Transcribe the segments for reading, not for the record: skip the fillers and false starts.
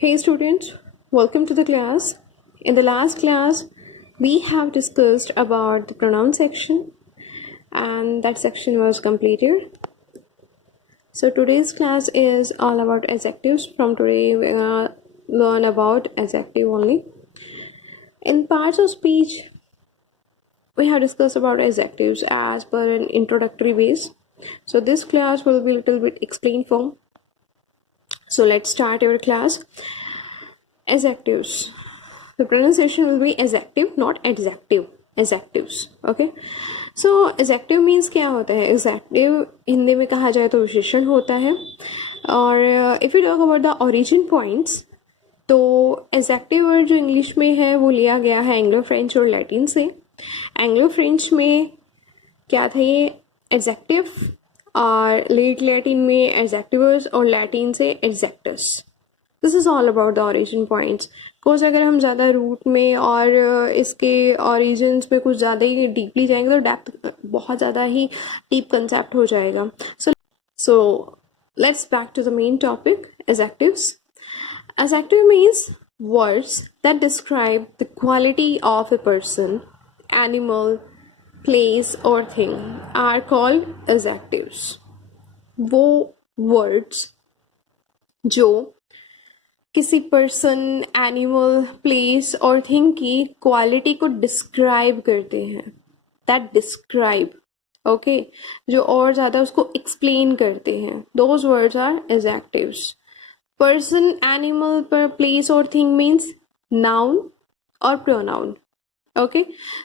Hey students, welcome to the class. In the last class, we have discussed about the pronoun section and that section was completed. So today's class is all about adjectives. From today, we're gonna learn about adjective only. In parts of speech, we have discussed about adjectives as per an introductory base. So this class will be a little bit explained form. So let's start our class. Adjectives. The pronunciation will be adjective, not adjective. Adjectives. Okay. So adjective means क्या होता है? Adjective Hindi में कहा जाए तो विशेषण होता है. और if we talk about the origin points, तो adjective वर्ड जो इंग्लिश में है वो लिया गया है एंग्लो फ्रेंच और लैटिन से. एंग्लो फ्रेंच में क्या था ये एडजेक्टिव और लेट लैटिन में एडजेक्टिवर्स और लैटिन से adjectives. This is all about the origin points. Course अगर हम ज़्यादा रूट में और इसके ऑरिजिन्स में कुछ ज़्यादा ही डीपली जाएंगे तो डेप्थ बहुत ज़्यादा ही डीप कंसेप्ट हो जाएगा. So let's back to the main topic. Adjectives. Adjective means words that describe the quality of a person, animal, place or thing are called adjectives. वो words जो किसी पर्सन, एनिमल, प्लेस और thing की quality को describe करते हैं. That describe, okay, जो और ज़्यादा उसको एक्सप्लेन करते हैं. Those words are adjectives. Person, animal, place or thing means noun or pronoun. Okay,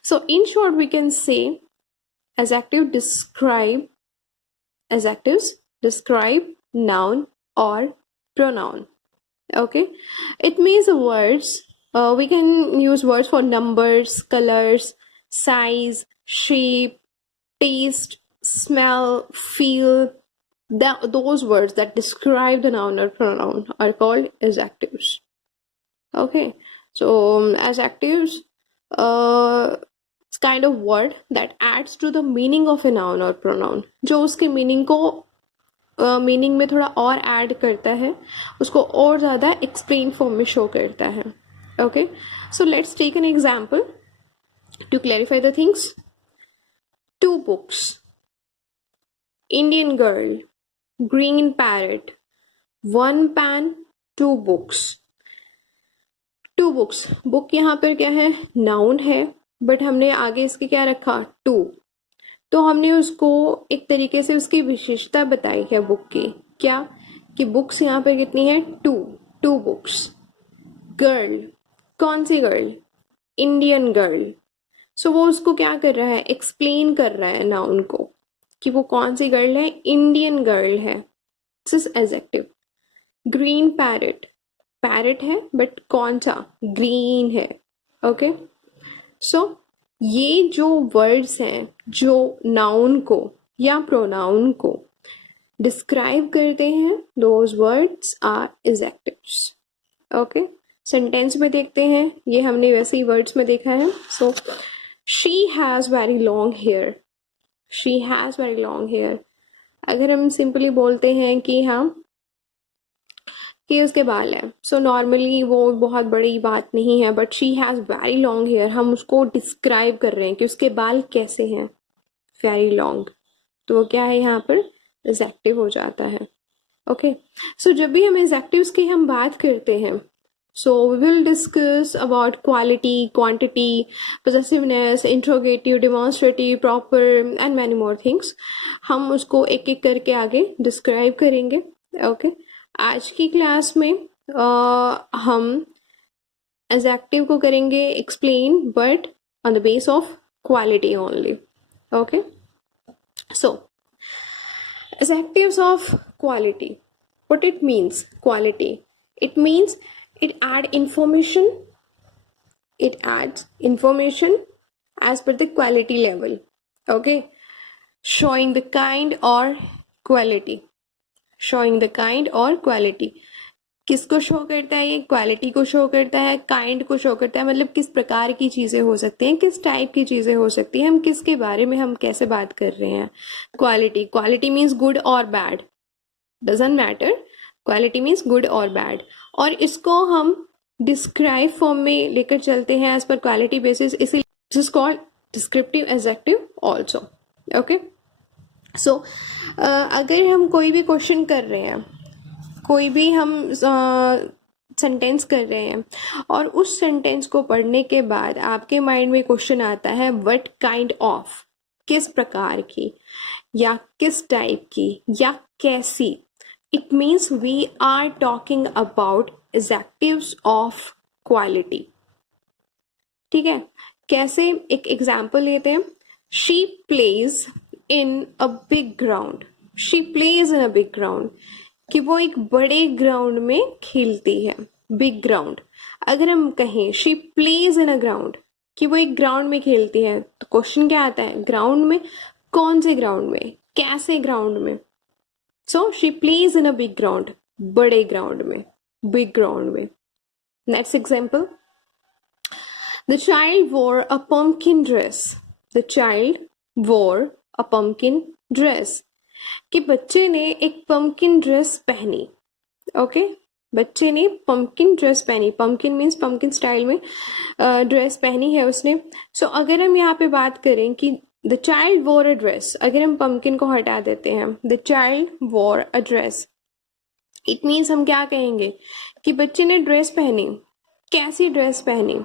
so in short we can say adjectives describe noun or pronoun. Okay, it means words. We can use words for numbers, colors, size, shape, taste, smell, feel. Those words that describe the noun or pronoun are called adjectives. Okay, so adjectives it's kind of word that adds to the meaning of a noun or pronoun. जो उसके meaning को meaning में थोड़ा और add करता है, उसको और ज़्यादा एक्सप्लेन फॉर्म में शो करता है. Okay, so let's take an example to clarify the things. 2 books, Indian girl, green parrot, 1 pen, 2 books. 2 books. Book यहाँ पर क्या है? नाउन है, बट हमने आगे इसके क्या रखा? 2. तो हमने उसको एक तरीके से उसकी विशेषता बताई है बुक की. क्या? कि बुक्स यहाँ पर कितनी है? 2 बुक्स. गर्ल, कौन सी गर्ल? Indian girl. सो वो उसको क्या कर रहा है? एक्सप्लेन कर रहा है नाउन को कि वो कौन सी गर्ल है? इंडियन गर्ल है. This is adjective. Green parrot, parrot है बट कौन सा? ग्रीन है. ओके, सो ये जो वर्ड्स हैं जो नाउन को या प्रोनाउन को डिस्क्राइब करते हैं, those words are adjectives. Okay, sentence में देखते हैं. ये हमने वैसे ही वर्ड्स में देखा है. So she has very long hair. She has very long hair. अगर हम सिंपली बोलते हैं कि हाँ कि उसके बाल है, सो नॉर्मली वो बहुत बड़ी बात नहीं है, but she has very long hair. हम उसको डिस्क्राइब कर रहे हैं कि उसके बाल कैसे हैं, वेरी लॉन्ग. तो वो क्या है यहाँ पर? एडजेक्टिव हो जाता है. ओके, सो जब भी हम एडजेक्टिव्स की हम बात करते हैं, so we will discuss about quality, quantity, possessiveness, interrogative, demonstrative, proper and many more things. हम उसको एक एक करके आगे डिस्क्राइब करेंगे. ओके, आज की क्लास में हम एडजेक्टिव को करेंगे explain, but on the base of quality only. Okay, so adjectives of quality. What it means? Quality, it means it adds information as per the quality level. Okay, showing the kind or quality. किसको show करता है? ये quality को show करता है, kind को show करता है. मतलब किस प्रकार की चीजें हो सकती हैं, किस टाइप की चीजें हो सकती हैं, हम किसके बारे में हम कैसे बात कर रहे हैं. क्वालिटी मीन्स गुड और bad, doesn't matter, quality means good और बैड, और इसको हम डिस्क्राइब फॉर्म में लेकर चलते हैं एज पर क्वालिटी बेसिस, इसीलिए this is called descriptive adjective also. Okay, so अगर हम कोई भी क्वेश्चन कर रहे हैं, कोई भी हम सेंटेंस कर रहे हैं, और उस सेंटेंस को पढ़ने के बाद आपके माइंड में क्वेश्चन आता है व्हाट काइंड ऑफ, किस प्रकार की, या किस टाइप की, या कैसी, it means we are talking about adjectives of quality. ठीक है, कैसे, एक एग्जाम्पल लेते हैं। She plays in a big ground, she plays in a big ground, कि वो एक बड़े ग्राउंड में खेलती है, बिग ग्राउंड। अगर हम कहें she plays in a ground, कि वो एक ग्राउंड में खेलती है, तो क्वेश्चन क्या आता है, ग्राउंड में, कौन से ग्राउंड में, कैसे ग्राउंड में। So she plays in a big ground, बड़े ग्राउंड में, बिग ग्राउंड में। नेक्स्ट एग्जाम्पल, द चाइल्ड वोर अ पम्पकिन ड्रेस, द चाइल्ड वोर अ पम्पकिन ड्रेस, कि बच्चे ने एक पम्पकिन ड्रेस पहनी। ओके, बच्चे ने पम्पकिन ड्रेस पहनी, पम्पकिन मीन्स पम्पकिन स्टाइल में ड्रेस पहनी है उसने। सो अगर हम यहाँ पे बात करें कि द चाइल्ड वोर अ ड्रेस, अगर हम पम्पकिन को हटा देते हैं, द चाइल्ड वोर अ ड्रेस, इट मीन्स हम क्या कहेंगे कि बच्चे ने ड्रेस पहनी, कैसी ड्रेस पहनी,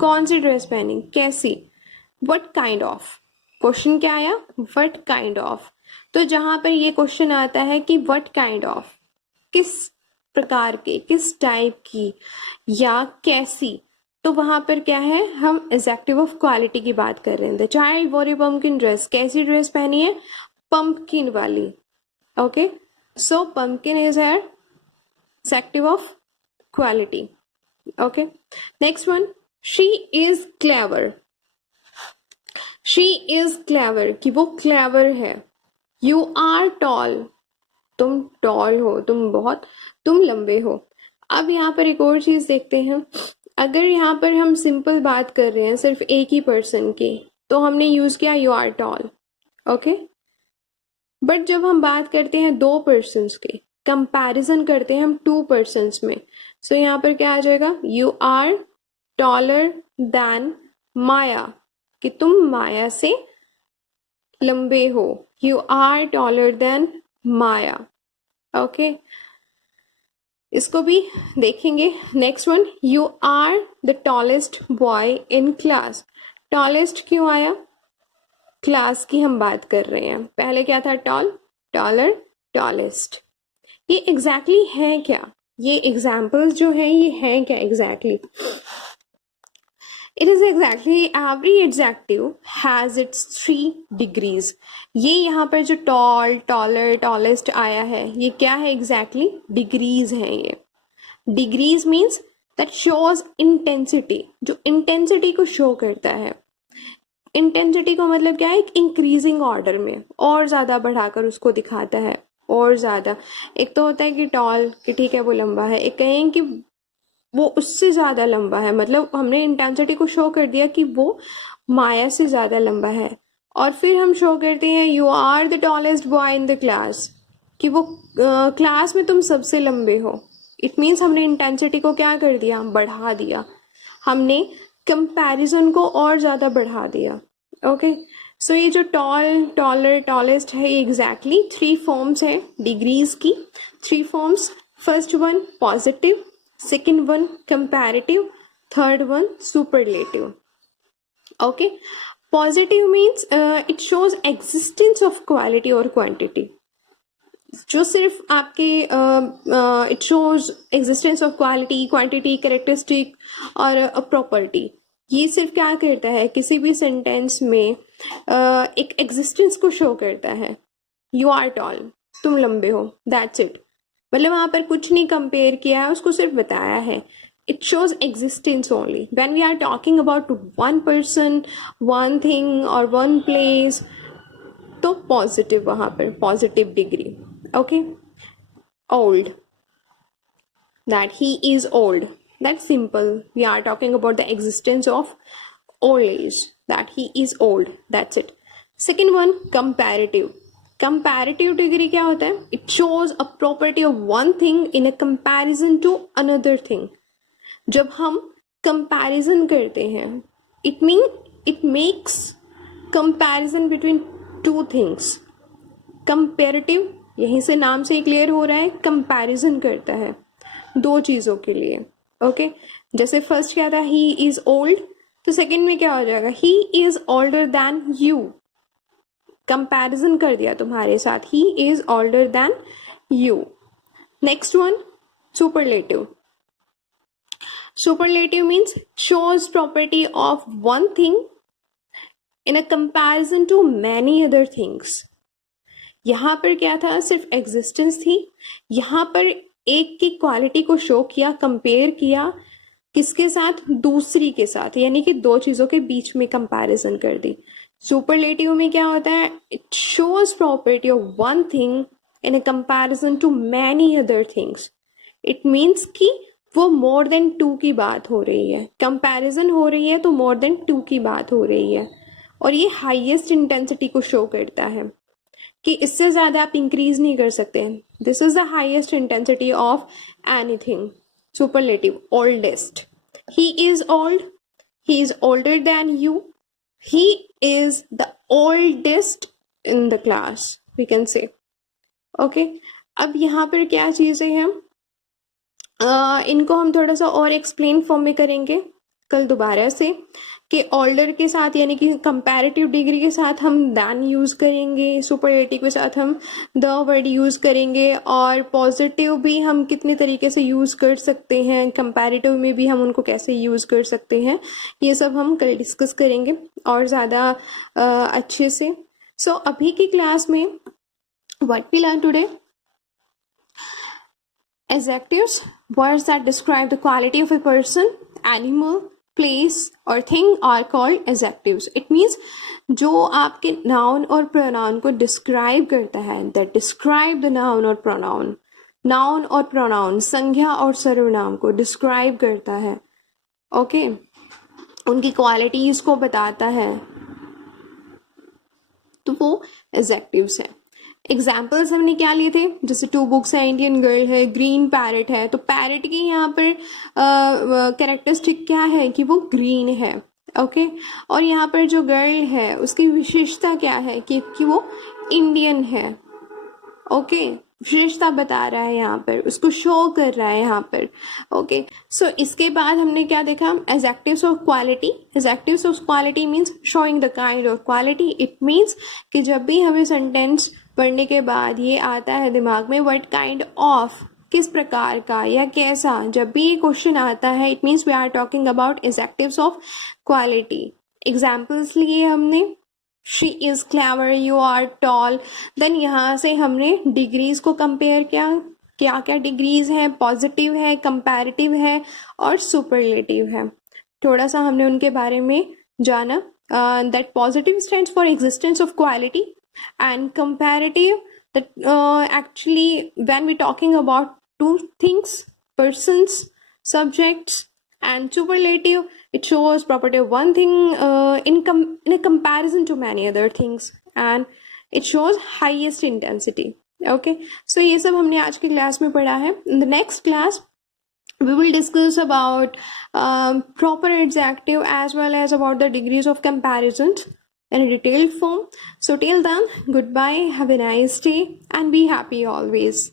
कौन सी ड्रेस पहनी, कैसी, व्हाट काइंड ऑफ। क्वेश्चन क्या आया, व्हाट काइंड ऑफ। तो जहां पर ये क्वेश्चन आता है कि व्हाट काइंड ऑफ, किस प्रकार के, किस टाइप की, या कैसी, तो वहां पर क्या है, हम एडजेक्टिव ऑफ क्वालिटी की बात कर रहे हैं। द चाइल्ड वोर ए पम्पकिन ड्रेस, कैसी ड्रेस पहनी है, पम्पकिन वाली। Okay, so pumpkin is here adjective of quality. Okay, next one, she is clever, she is clever, कि वो क्लेवर है। यू आर टॉल, तुम टॉल हो, तुम लंबे हो। अब यहाँ पर एक और चीज देखते हैं, अगर यहाँ पर हम सिंपल बात कर रहे हैं सिर्फ एक ही पर्सन की, तो हमने यूज किया you are tall. Okay, but जब हम बात करते हैं दो पर्सन्स की, कंपैरिजन करते हैं हम टू पर्सन्स में, सो यहाँ पर क्या आ जाएगा, you are taller than Maya, कि तुम माया से लंबे हो। You are taller than Maya. Okay, इसको भी देखेंगे। Next one, you are the tallest boy in class. Tallest क्यों आया, क्लास की हम बात कर रहे हैं, पहले क्या था, टॉल, टॉलर, टॉलेस्ट। ये एग्जैक्टली है क्या, ये एग्जाम्पल्स जो हैं ये हैं क्या exactly. It is exactly every adjective has its 3 degrees. ये यहाँ पर जो tall, taller, tallest आया है, ये क्या है exactly? Degrees हैं ये। Degrees means that shows intensity, जो intensity को show करता है। Intensity को मतलब क्या है, एक increasing order में, और ज़्यादा बढ़ाकर उसको दिखाता है, और ज़्यादा। एक तो होता है कि tall, कि ठीक है वो लंबा है, एक कहें कि वो उससे ज्यादा लंबा है, मतलब हमने इंटेंसिटी को शो कर दिया कि वो माया से ज्यादा लंबा है। और फिर हम शो करते हैं you are the tallest boy in the class, कि वो क्लास में तुम सबसे लंबे हो। इट मीन्स हमने इंटेंसिटी को क्या कर दिया, बढ़ा दिया, हमने कंपैरिजन को और ज्यादा बढ़ा दिया। ओके, सो ये जो टॉल, टॉलर, टॉलेस्ट है, ये एग्जैक्टली 3 फॉर्म्स है डिग्रीज की, 3 forms. First one positive, second one comparative, third one superlative. Okay, positive means it shows existence of quality or quantity. जो सिर्फ आपके it shows existence of quality, quantity, characteristic और property, ये सिर्फ क्या करता है, किसी भी सेंटेंस में एक एग्जिस्टेंस को शो करता है। यू आर टॉल, तुम लंबे हो, दैट्स इट। मतलब वहां पर कुछ नहीं कंपेयर किया है, उसको सिर्फ बताया है। It shows existence only. When we are talking about one person, one thing और वन प्लेस, तो पॉजिटिव, वहां पर positive degree. Okay, old, that he is old, that simple, we are talking about the existence of old age, that he is old, that's it. Second one comparative, comparative degree क्या होता है? It shows a property of one thing in a comparison to another thing. जब हम comparison करते हैं, it makes comparison between two things. Comparative, यहीं से नाम से ही क्लियर हो रहा है, कंपैरिजन करता है दो चीजों के लिए. ओके, जैसे फर्स्ट क्या था, ही इज ओल्ड, तो सेकंड में क्या हो जाएगा, ही is older than you. Comparison कर दिया तुम्हारे साथ, ही is older than you. Next one, superlative. Superlative means shows property of one thing in a comparison to many other things. यहां पर क्या था, सिर्फ एग्जिस्टेंस थी. यहां पर एक की क्वालिटी को शो किया, कंपेयर किया किसके साथ, दूसरी के साथ, यानी कि दो चीजों के बीच में कंपैरिजन कर दी. सुपरलेटिव में क्या होता है, it shows property of one thing in a comparison to many other things. It means कि वो मोर देन टू की बात हो रही है, कंपैरिजन हो रही है तो मोर देन टू की बात हो रही है. और ये हाईएस्ट इंटेंसिटी को शो करता है कि इससे ज्यादा आप इंक्रीज नहीं कर सकते. This is the highest intensity of anything. Superlative, oldest. He is old, he is older than you, he is the oldest in the class, we can say. Okay, अब यहाँ पर क्या चीजें हैं, इनको हम थोड़ा सा और एक्सप्लेन फॉर्म में करेंगे कल दोबारा से, कि ऑल्डर के साथ यानी कि कंपैरेटिव डिग्री के साथ हम दैन यूज करेंगे, सुपरलेटिव के साथ हम द वर्ड यूज करेंगे, और पॉजिटिव भी हम कितने तरीके से यूज कर सकते हैं, कंपैरेटिव में भी हम उनको कैसे यूज कर सकते हैं, ये सब हम कल डिस्कस करेंगे और ज़्यादा अच्छे से. सो अभी की क्लास में what we learn today, adjectives, words that describe the quality of a person, animal, place or thing are called adjectives. It means जो आपके noun और pronoun को describe करता है, that describe the noun or pronoun. noun और pronoun, संज्ञा और सर्वनाम को describe करता है. okay? उनकी qualities को बताता है, तो वो adjectives हैं. एग्जाम्पल्स हमने क्या लिए थे, जैसे 2 बुक्स है, इंडियन गर्ल है, ग्रीन पैरट है. तो पैरट की यहाँ पर कैरेक्टरिस्टिक क्या है कि वो ग्रीन है. ओके, और यहाँ पर जो गर्ल है उसकी विशेषता क्या है कि वो इंडियन है. ओके, विशेषता बता रहा है यहाँ पर, उसको शो कर रहा है यहाँ पर. ओके, सो इसके बाद हमने क्या देखा, adjectives of quality. Adjectives of quality means showing the kind of quality. It means कि जब भी हमें सेंटेंस पढ़ने के बाद ये आता है दिमाग में, व्हाट काइंड ऑफ, किस प्रकार का या कैसा, जब भी ये क्वेश्चन आता है, it means we are talking about adjectives of quality. Examples लिए हमने, she is clever, you are tall. Then यहाँ से हमने डिग्रीज को कंपेयर किया, क्या क्या डिग्रीज हैं, पॉजिटिव है, कंपैरेटिव है और सुपरलेटिव है. थोड़ा सा हमने उनके बारे में जाना. That positive stands for existence of quality, and comparative, that actually when we talking about two things, persons, subjects, and superlative, it shows property of one thing in a comparison to many other things, and it shows highest intensity. okay, so ये सब हमने आज की class में पढ़ा है. In the next class we will discuss about proper adjective as well as about the degrees of comparisons in a detailed form. So till then, goodbye, have a nice day and be happy always.